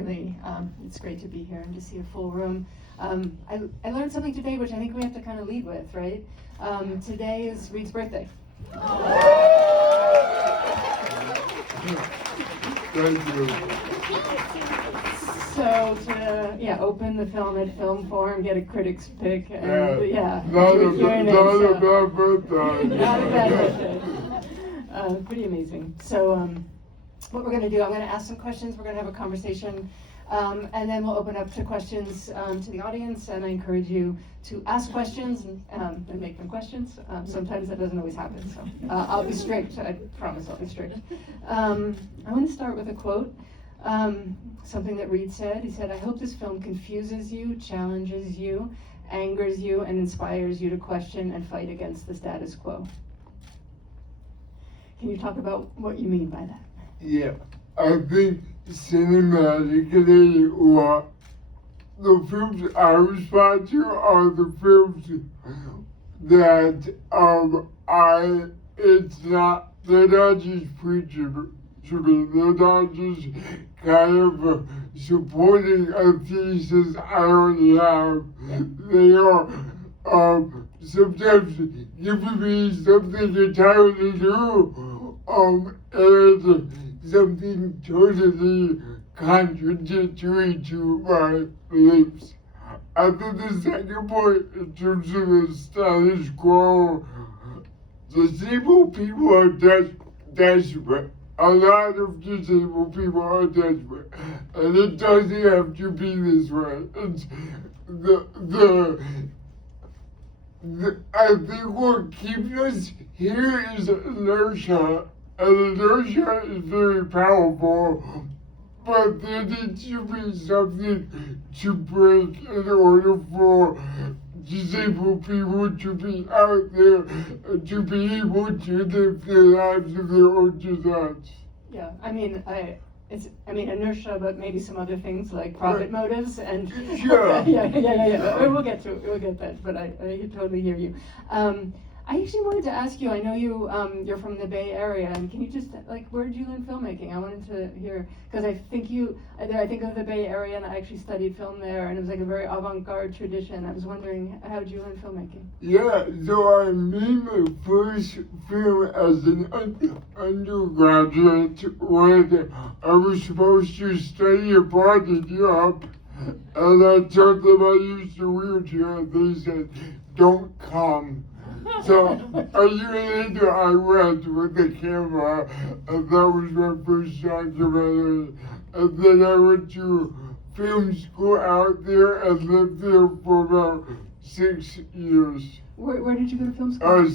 Really, it's great to be here and to see a full room. I learned something today, which I think we have to kind of lead with, right? Today is Reid's birthday. Thank you. So to open the film at Film Forum, get a critic's pick, and Not a bad birthday. Not a bad birthday. Pretty amazing. So what we're going to do, I'm going to ask some questions, we're going to have a conversation, and then we'll open up to questions to the audience, and I encourage you to ask questions and make them questions. Sometimes that doesn't always happen, so I'll be strict, I promise I'll be strict. I want to start with a quote, something that Reid said. He said, "I hope this film confuses you, challenges you, angers you, and inspires you to question and fight against the status quo." Can you talk about what you mean by that? Yeah, I think cinematically, or the films I respond to are the films that they're not just preaching to me, they're not just kind of supporting a thesis I already have. They are sometimes giving me something entirely new, and something totally contradictory to my beliefs. I think the second point, in terms of the status quo, disabled people are desperate. A lot of disabled people are desperate, and it doesn't have to be this way. It's I think what keeps us here is inertia, and inertia is very powerful, but there needs to be something to break in order for disabled people to be out there and to be able to live their lives of their own designs. Yeah, I mean, inertia, but maybe some other things like profit motives and Sure. Yeah. We'll get that, but I totally hear you. I actually wanted to ask you, I know you're from the Bay Area, and can you just, where did you learn filmmaking? I wanted to hear, because I think of the Bay Area, and I actually studied film there, and it was like a very avant-garde tradition. I was wondering, how did you learn filmmaking? Yeah, so I made my first film as an undergraduate when I was supposed to study abroad in Europe, and I told them I used a wheelchair, and they said, "Don't come." So a year later, I went with the camera, and that was my first documentary. And then I went to film school out there and lived there for about 6 years. Where did you go to film school?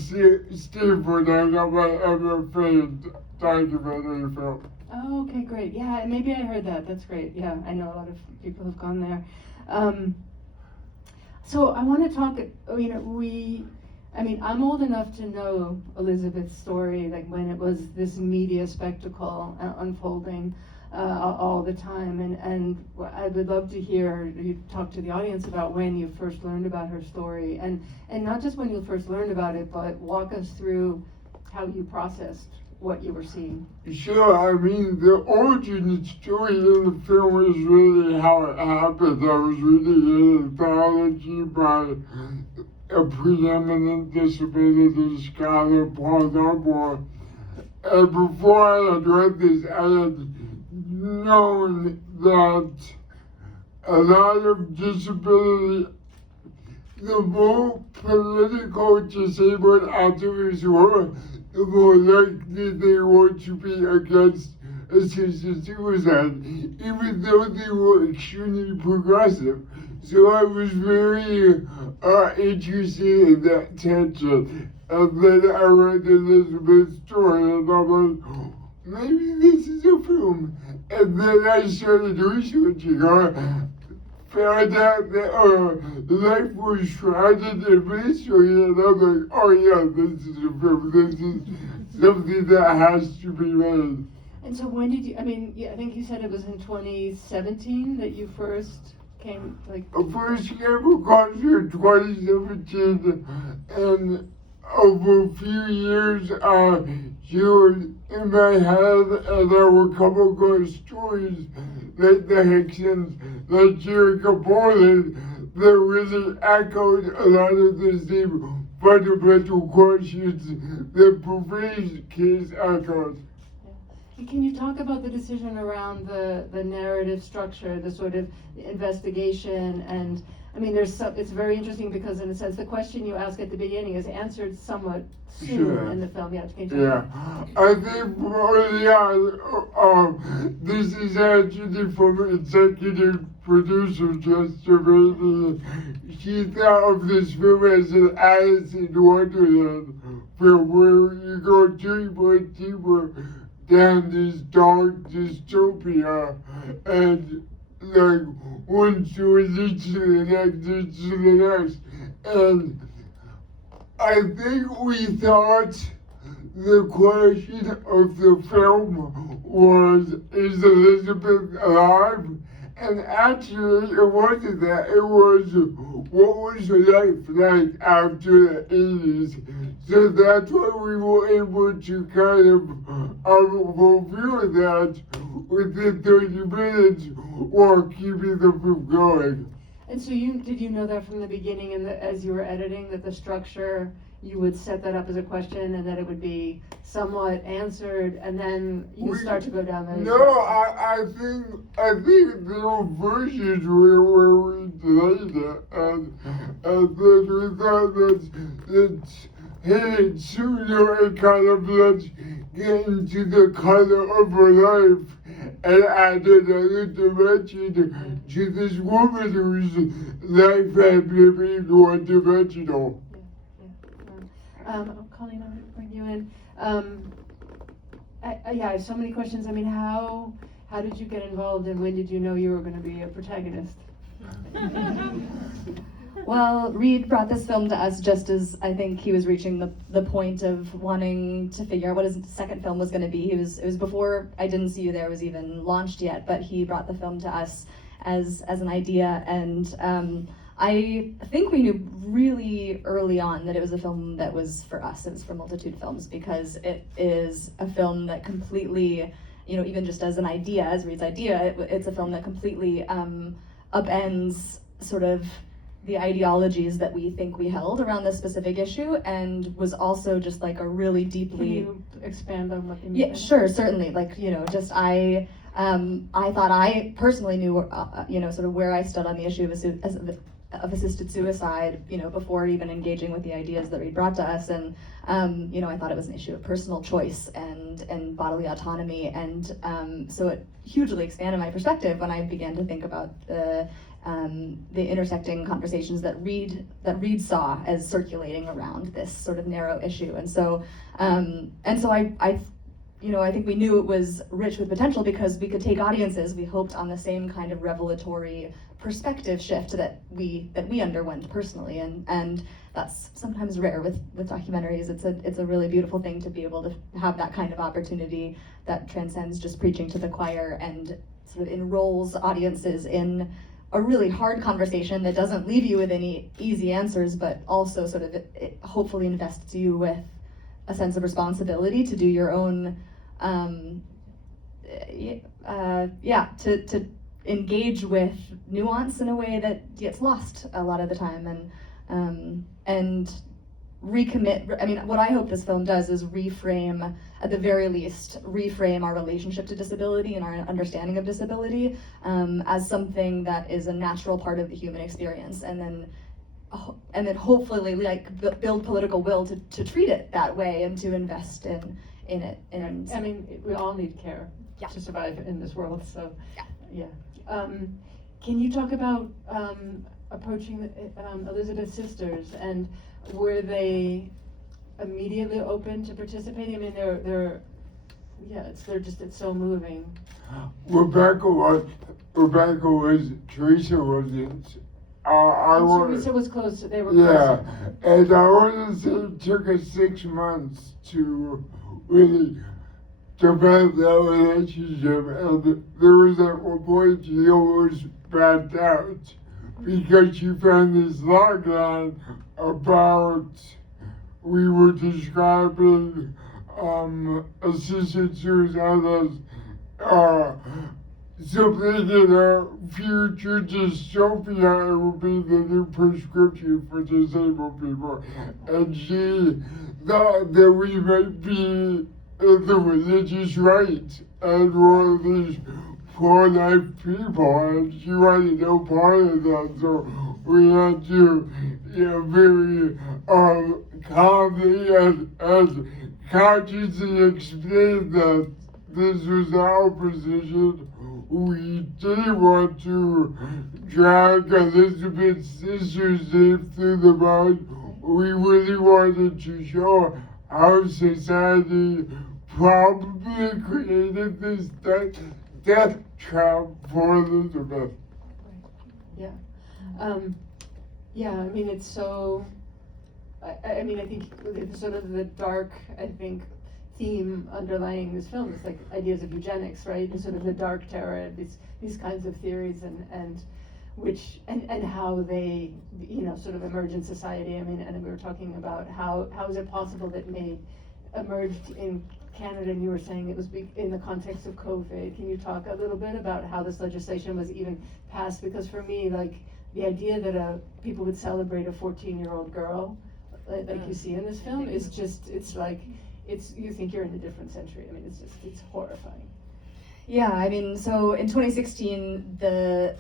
Stanford. I got my MFA in documentary film. Oh, okay, great. Yeah, maybe I heard that. That's great. Yeah, I know a lot of people have gone there. So I want to talk, I'm old enough to know Elizabeth's story, like when it was this media spectacle unfolding all the time, and I would love to hear you talk to the audience about when you first learned about her story, and not just when you first learned about it, but walk us through how you processed what you were seeing. Sure, the origin story in the film is really how it happened. I was reading an anthology by a preeminent disability scholar, Paul Dunbar, and before I had read this, I had known that a lot of disability, the more political disabled activists were, the more likely they were to be against assisted suicide, even though they were extremely progressive. So I was very interested in that tension. And then I read Elizabeth's story, and I'm like, maybe this is a film. And then I started researching her, found out that life was shrouded in mystery, and I'm like, oh yeah, this is a film. This is something that has to be made. And so when did you, I think you said it was in 2017 that you first came, I first came across her in 2017, and over a few years, she was in my head, and there were a couple of good stories that the Hicksons, that she reported, that really echoed a lot of the same fundamental questions that Purvey's case echoed. Can you talk about the decision around the narrative structure, the sort of investigation, and I mean, it's very interesting because in a sense, the question you ask at the beginning is answered somewhat soon in the film. Yeah, can you yeah. I think, this is actually from executive producer Jessica Brady. She thought of this film as an Alice in Wonderland film where you go deeper and deeper down this dark dystopia, and like one story leads to the next, leads to the next. And I think we thought the question of the film was, is Elizabeth alive? And actually it wasn't that, it was what was life like after the 80s. So that's why we were able to kind of fulfill that within 30 minutes while keeping the film going. And so did you know that from the beginning, and as you were editing, that the structure, you would set that up as a question and that it would be somewhat answered, and then you start to go down those. No, I think there were versions where we delayed it, and then we thought that hitting sooner and kind of let's get into the color of her life and added another dimension to this woman whose life had been made one-dimensional. Colleen, I'm going to bring you in. I have so many questions. I mean, how did you get involved, and when did you know you were going to be a protagonist? Well, Reid brought this film to us just as I think he was reaching the point of wanting to figure out what his second film was going to be. It was before I Didn't See You There was even launched yet, but he brought the film to us as an idea, and I think we knew really early on that it was a film that was for us. It was for Multitude Films because it is a film that completely, even just as an idea, as Reid's idea, it's a film that completely upends sort of the ideologies that we think we held around this specific issue, and was also just like a really deeply. Can you expand on what you mean? Yeah, sure, certainly. Like, just I thought I personally knew, sort of where I stood on the issue of assisted suicide, before even engaging with the ideas that Reid brought to us, and I thought it was an issue of personal choice and bodily autonomy, and so it hugely expanded my perspective when I began to think about the intersecting conversations that Reid saw as circulating around this sort of narrow issue, and so I think we knew it was rich with potential because we could take audiences, we hoped, on the same kind of revelatory perspective shift that we underwent personally, and that's sometimes rare with documentaries. It's a really beautiful thing to be able to have that kind of opportunity that transcends just preaching to the choir and sort of enrolls audiences in a really hard conversation that doesn't leave you with any easy answers, but also sort of it hopefully invests you with a sense of responsibility to do your own, to engage with nuance in a way that gets lost a lot of the time, and recommit. I mean, what I hope this film does is reframe, at the very least, reframe our relationship to disability and our understanding of disability as something that is a natural part of the human experience, and then hopefully build political will to treat it that way and to invest in it. And I mean, we all need care to survive in this world. So yeah. Can you talk about approaching Elizabeth's sisters, and were they immediately open to participating? I mean, it's so moving. Rebecca was, Teresa wasn't. Teresa was close. They were close. Yeah, and I want to say it took us 6 months to really develop that relationship, and there was at one point she almost backed out because she found this logline about we were describing assisted suicide as something in our future dystopia. It will be the new prescription for disabled people. And she thought that we might be in the religious right and one of these pro-life people, and she wanted no part of that, so we had to, very calmly and consciously explain that this was our position. We didn't want to drag Elizabeth's sister's name through the mud. We really wanted to show how society probably created this death trap for Elizabeth. Yeah. Yeah, I mean, it's so, I mean, I think it's sort of the dark, theme underlying this film is like ideas of eugenics, right? And sort of the dark terror, these kinds of theories and how they, sort of emerge in society. I mean, and we were talking about how is it possible that emerged in Canada, and you were saying it was in the context of COVID. Can you talk a little bit about how this legislation was even passed? Because for me, like, the idea that people would celebrate a 14-year-old girl, like you see in this film, is just, you think you're in a different century. I mean, it's horrifying. Yeah, I mean, so in 2016,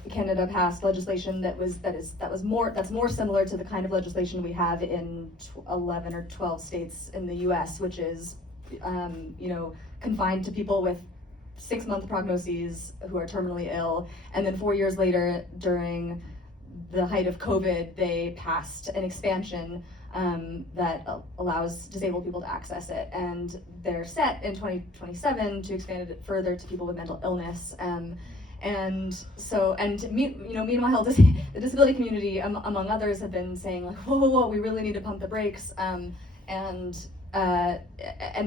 Canada passed legislation that's more similar to the kind of legislation we have in 11 or 12 states in the U.S., which is, confined to people with 6-month prognoses who are terminally ill, and then 4 years later, during the height of COVID, they passed an expansion that allows disabled people to access it, and they're set in 2027 to expand it further to people with mental illness. Meanwhile, the disability community, among others, have been saying like, whoa, we really need to pump the brakes, and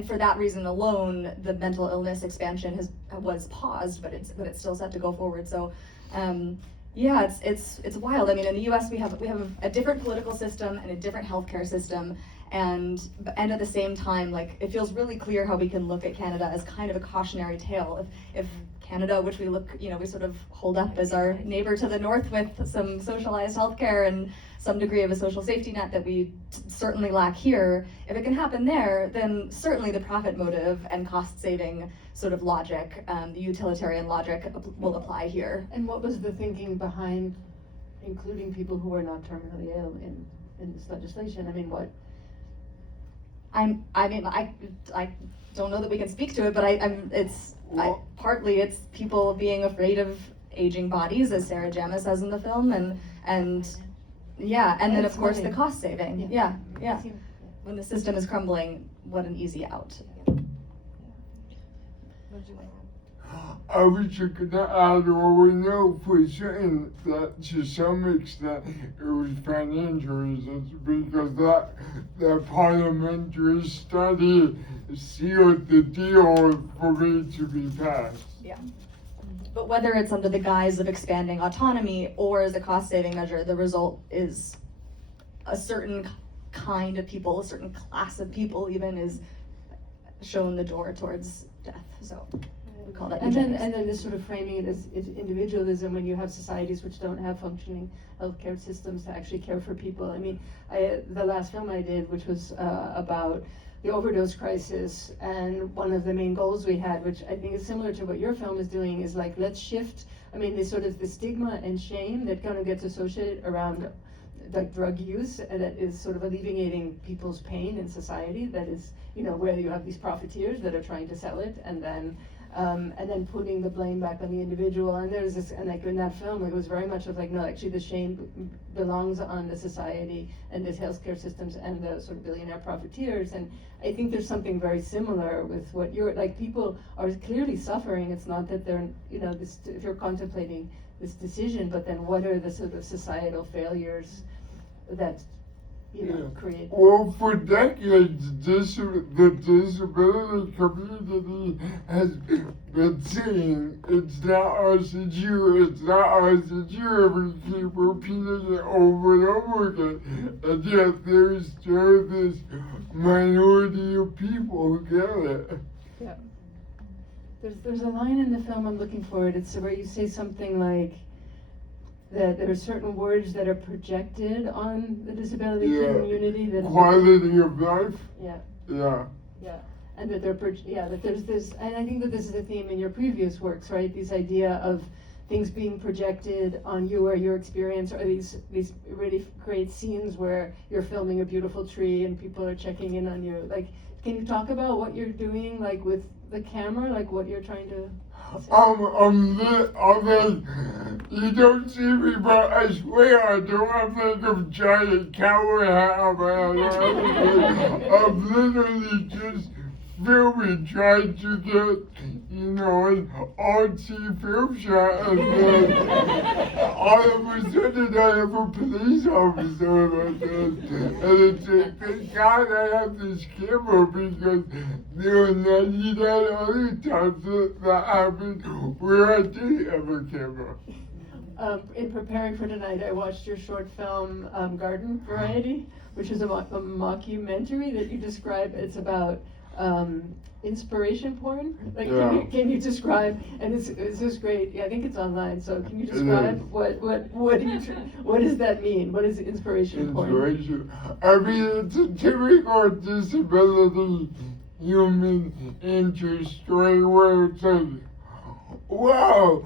for that reason alone, the mental illness expansion was paused, but it's still set to go forward. So. Yeah, it's wild. I mean, in the U.S. we have a different political system and a different healthcare system, and at the same time, like, it feels really clear how we can look at Canada as kind of a cautionary tale. If Canada, which we sort of hold up as our neighbor to the north with some socialized healthcare and some degree of a social safety net that we certainly lack here, if it can happen there, then certainly the profit motive and cost-saving sort of logic, the utilitarian logic will apply here. And what was the thinking behind including people who are not terminally ill in this legislation? I mean, what? I don't know that we can speak to it, but partly it's people being afraid of aging bodies, as Sarah Jama says in the film, and then of course the cost saving. Yeah. When the system is crumbling, what an easy out. I wish I could add, or we know for certain that to some extent it was financial reasons, because that parliamentary study sealed the deal for me to be passed. Yeah. But whether it's under the guise of expanding autonomy or as a cost-saving measure, the result is a certain kind of people, a certain class of people even, is shown the door towards death. So we call that eugenics. And then this sort of framing it as individualism when you have societies which don't have functioning healthcare systems to actually care for people. I mean, the last film I did, which was about the overdose crisis, and one of the main goals we had, which I think is similar to what your film is doing, is like, let's shift, I mean, this sort of the stigma and shame that kind of gets associated around like drug use, that is sort of alleviating people's pain in society, that is, where you have these profiteers that are trying to sell it, and then putting the blame back on the individual. And there's this, and like in that film, it was very much of like, no, actually the shame belongs on the society and the healthcare systems and the sort of billionaire profiteers. And I think there's something very similar with what you're, like, people are clearly suffering. It's not that they're, if you're contemplating this decision, but then what are the sort of societal failures that create? Well, for decades, the disability community has been saying, it's not us, it's you, it's not us, it's you, and we keep repeating it over and over again. And yet there's still this minority of people who get it. Yeah. There's a line in the film, I'm looking for it, it's where you say something like, that there are certain words that are projected on the disability community that quality of life. Yeah. Yeah. Yeah, and that that there's this, and I think that this is a theme in your previous works, right? This idea of things being projected on you or your experience, or these really great scenes where you're filming a beautiful tree and people are checking in on you. Like, can you talk about what you're doing, like with the camera, like what you're trying to? You don't see me, but I swear I don't have like a giant cowboy hat on my head. I'm literally just filming, trying to get, an artsy film shot, and then all of a sudden I have a police officer like this. And it's like, thank God I have this camera, because there are 99 other times that happened where I didn't have a camera. In preparing for tonight, I watched your short film, Garden Variety, which is a mockumentary that you describe. It's about inspiration porn. Like, can you describe? And it's just great. Yeah, I think it's online. So can you describe what does that mean? What is inspiration porn? Inspiration. I mean, it's a typical disability human interest story where it's like, wow,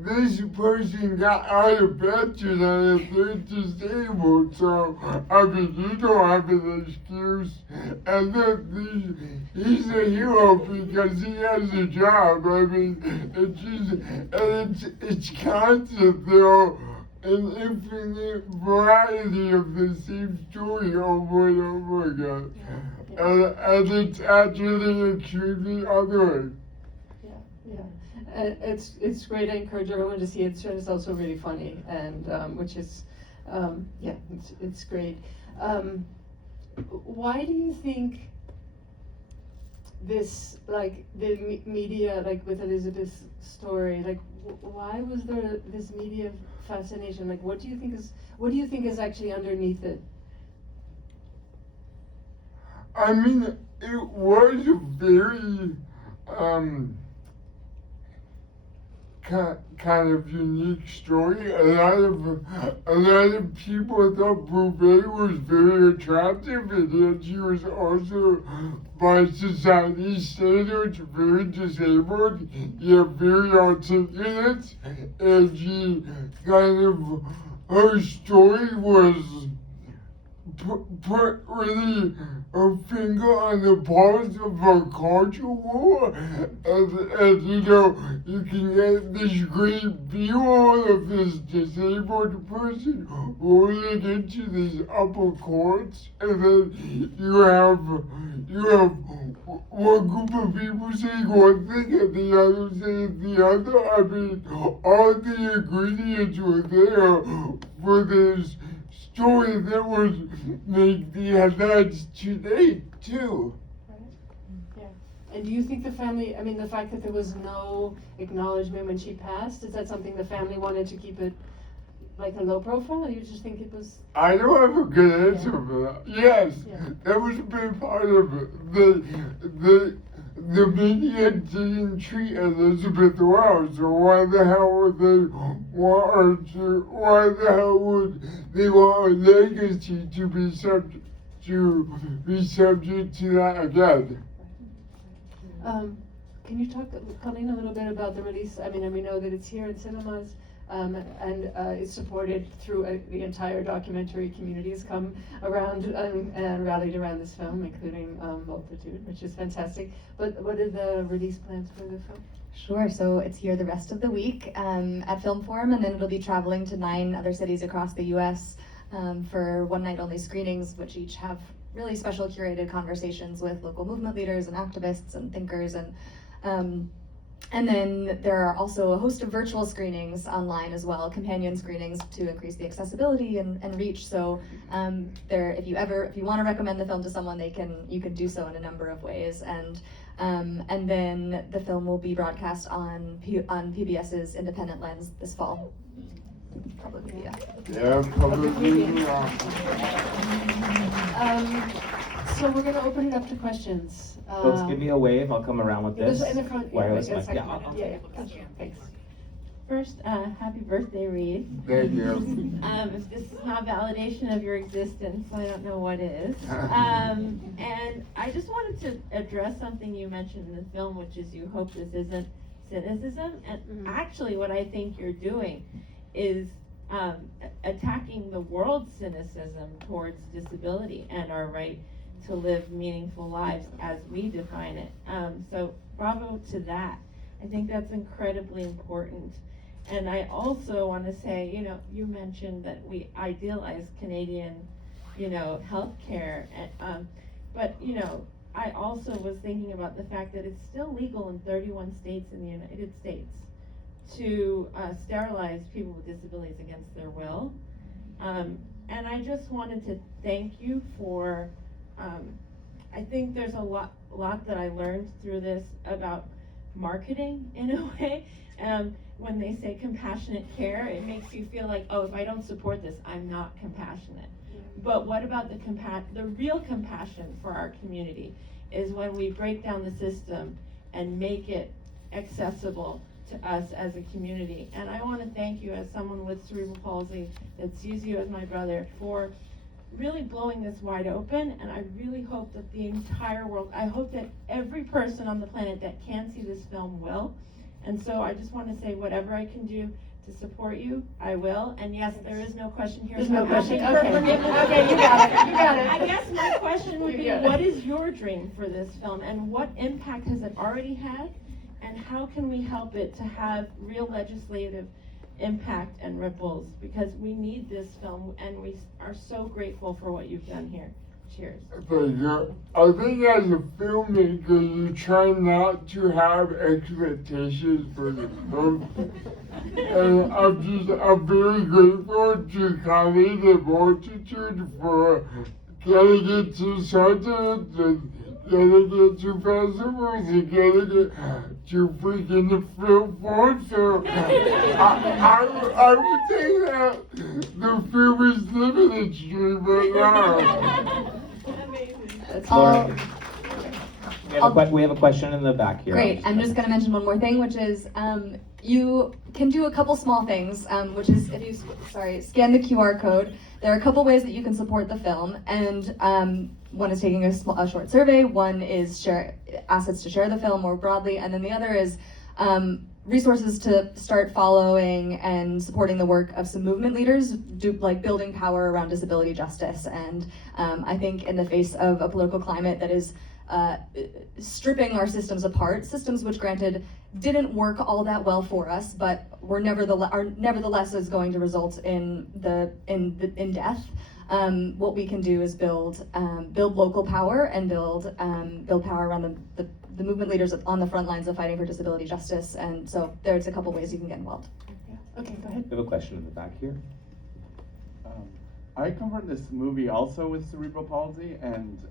this person got out of bed tonight if they're disabled, so, I mean, you don't have an excuse. And then he's a hero because he has a job. I mean, it's just, and it's constant. There are an infinite variety of the same story over and over again. And it's actually extremely othering. Yeah. It's great. I encourage everyone to see it. It's also really funny, and which is, it's great. Why do you think this, like the media, like with Elizabeth's story, like why was there this media fascination? Like, what do you think is actually underneath it? I mean, it was a very kind of unique story. A lot of people thought Bouvet was very attractive, and yet she was also, by society's standards, very disabled, yet very articulate, and she kind of, her story was put really a finger on the pulse of our culture war, and you can get this great view of this disabled person rolling into these upper courts, and then you have one group of people saying one thing and the other saying the other. I mean, all the ingredients were there for this story that would make the headlines today, too. Right. Yeah. And do you think the family, I mean, the fact that there was no acknowledgement when she passed, is that something the family wanted to keep it like a low profile? You just think it was? I don't have a good answer for that. Yes, that was a big part of it. The media didn't treat Elizabeth well, so why the hell would they want her to, why the hell would they want her legacy to be subject to that again? Can you talk, Colleen, a little bit about the release? I mean, and we know that it's here in cinemas, and it's supported through the entire documentary community has come around and rallied around this film, including Multitude, which is fantastic. But what are the release plans for the film? Sure, so it's here the rest of the week at Film Forum, and then it'll be traveling to 9 other cities across the US for one-night only screenings, which each have really special curated conversations with local movement leaders and activists and thinkers. And And then there are also a host of virtual screenings online as well, companion screenings to increase the accessibility and reach. So if you want to recommend the film to someone, you can do so in a number of ways. And then the film will be broadcast on PBS's Independent Lens this fall. Public media. Yeah, public media. So we're going to open it up to questions. Folks, give me a wave. I'll come around with this. In the front, Wireless yes, mic. Yeah, I'll yeah, thanks. First, happy birthday, Reid. Thank you. If this is not validation of your existence, I don't know what is. And I just wanted to address something you mentioned in the film, which is you hope this isn't cynicism. And actually, what I think you're doing is attacking the world's cynicism towards disability and our right to live meaningful lives as we define it. So bravo to that. I think that's incredibly important. And I also want to say, you mentioned that we idealize Canadian, healthcare. But, I also was thinking about the fact that it's still legal in 31 states in the United States to sterilize people with disabilities against their will. And I just wanted to thank you for, I think there's a lot that I learned through this about marketing in a way. When they say compassionate care, it makes you feel like, oh, if I don't support this, I'm not compassionate. But what about the real compassion for our community is when we break down the system and make it accessible to us as a community. And I want to thank you as someone with cerebral palsy that sees you as my brother for really blowing this wide open. And I really hope that the entire world, I hope that every person on the planet that can see this film will. And so I just want to say whatever I can do to support you, I will. And yes, there is no question here. There's so no I'm question. asking for Okay. forgiveness. Okay, you got it. You got it. I guess my question would be, You got it. what is your dream for this film, and what impact has it already had, and how can we help it to have real legislative impact and ripples? Because we need this film, and we are so grateful for what you've done here. Cheers. Thank you. I think as a filmmaker, you try not to have expectations for the film. And I'm very grateful to Colleen Cassingham for getting it to Sundance and getting it to festivals and getting it to freaking the film board. So I would say that the film is living its dream right now. Laura, we have a question in the back here. Great. I'm just going to mention one more thing, which is you can do a couple small things, which is if you scan the QR code, there are a couple ways that you can support the film, and one is taking a short survey, one is assets to share the film more broadly, and then the other is resources to start following and supporting the work of some movement leaders, like building power around disability justice. And I think in the face of a political climate that is stripping our systems apart, systems which granted didn't work all that well for us, but are nevertheless is going to result in death. What we can do is build local power and build power around the movement leaders on the front lines of fighting for disability justice. And so there's a couple ways you can get involved. Okay, go ahead. We have a question in the back here. I covered this movie also with cerebral palsy, and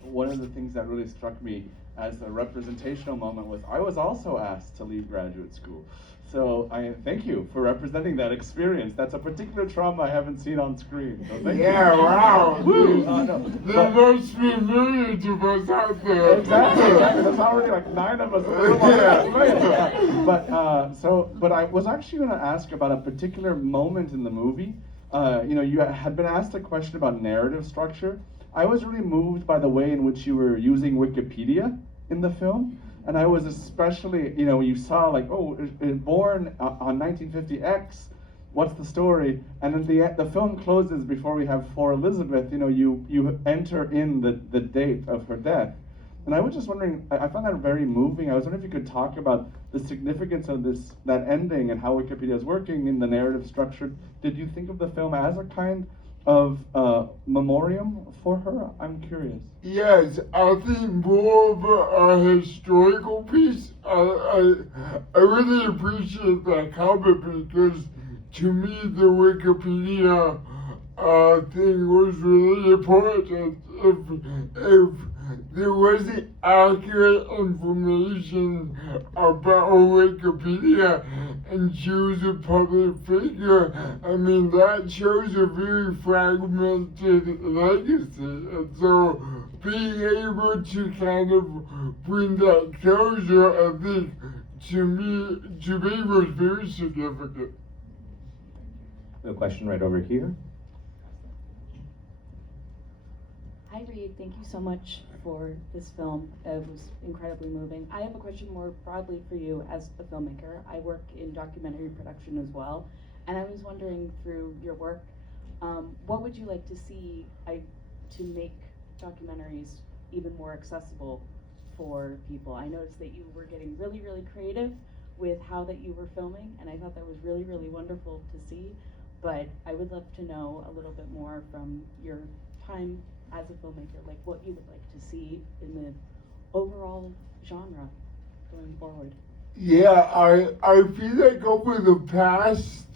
one of the things that really struck me as a representational moment was I was also asked to leave graduate school. So I thank you for representing that experience. That's a particular trauma I haven't seen on screen. So thank you. Wow. Woo! There must be millions of us out there. Exactly. There's already like 9 of us. But I was actually going to ask about a particular moment in the movie. You had been asked a question about narrative structure. I was really moved by the way in which you were using Wikipedia in the film. And I was especially, you saw like, born on 1950X, what's the story? And then the film closes before we have For Elizabeth, you enter in the date of her death. And I was just wondering, I found that very moving. I was wondering if you could talk about the significance of that ending and how Wikipedia is working in the narrative structure. Did you think of the film as a kind of memoriam for her? I'm curious. Yes, I think more of a historical piece. I really appreciate that comment because to me the Wikipedia thing was really important. If there wasn't accurate information about Wikipedia and she was a public figure, I mean, that shows a very fragmented legacy. And so being able to kind of bring that closure, I think, to me was very significant. A question right over here. Hi Reid, thank you so much for this film. It was incredibly moving. I have a question more broadly for you as a filmmaker. I work in documentary production as well, and I was wondering through your work, what would you like to see to make documentaries even more accessible for people? I noticed that you were getting really, really creative with how that you were filming, and I thought that was really, really wonderful to see, but I would love to know a little bit more from your time as a filmmaker, like what you would like to see in the overall genre going forward. Yeah, I feel like over the past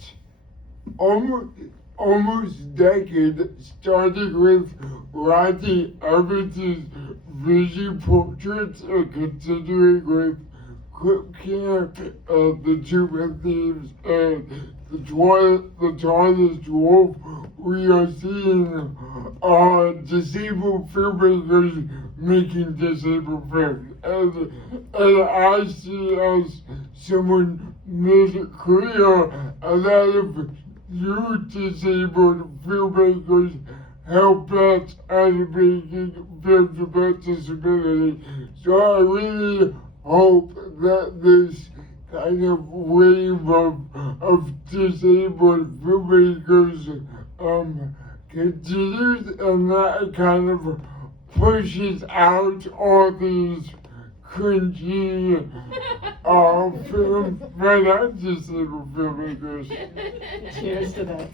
almost decade, starting with Rodney Evans' vision portraits and continuing with Quick Camp, the Two Thieves, and the Tallest Wolf, we are seeing disabled filmmakers making disabled films. And I see as someone made it clear, a lot of new disabled filmmakers help us at making films about disability. So I really hope that this kind of wave of disabled filmmakers continues, and that kind of pushes out all these cringy films by not disabled filmmakers. Cheers to that.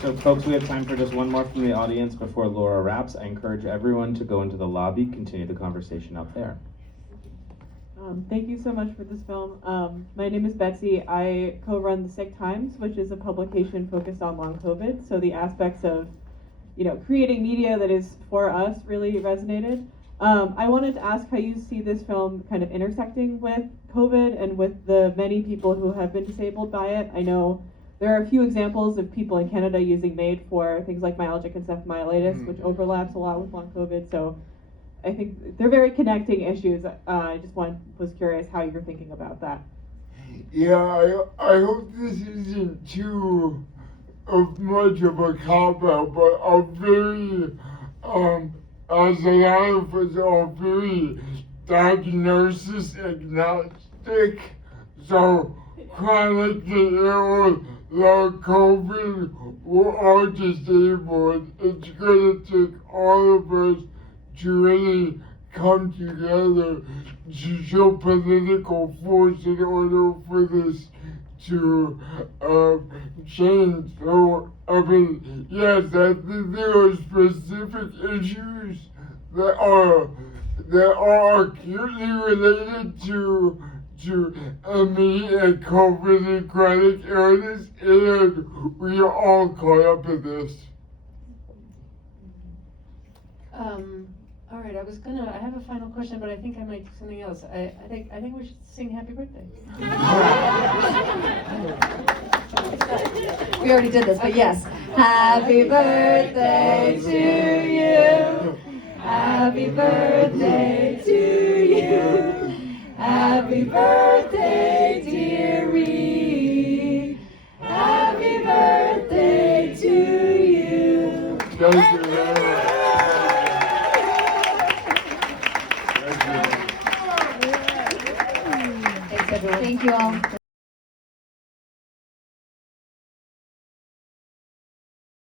So folks, we have time for just one more from the audience before Laura wraps. I encourage everyone to go into the lobby, continue the conversation out there. Thank you so much for this film. My name is Betsy. I co-run the Sick Times, which is a publication focused on long COVID. So the aspects of, creating media that is for us really resonated. I wanted to ask how you see this film kind of intersecting with COVID and with the many people who have been disabled by it. I know there are a few examples of people in Canada using MAID for things like myalgic encephalomyelitis, which overlaps a lot with long COVID. So I think they're very connecting issues. I just was curious how you're thinking about that. Yeah, I hope this isn't too much of a cop-out, but I'm very, as a lot of us are very diagnosis agnostic, so chronically ill, long COVID, we're all disabled. It's gonna take all of us to really come together to show political force in order for this to change. So, I mean, yes, I think there are specific issues that are acutely related to ME and COVID and chronic illness, and we are all caught up in this. All right, I have a final question, but I think I might do something else. I think we should sing happy birthday. We already did this, but yes. Happy birthday to you. Happy birthday to you. Happy birthday, dear Reid. Happy birthday to you. Thank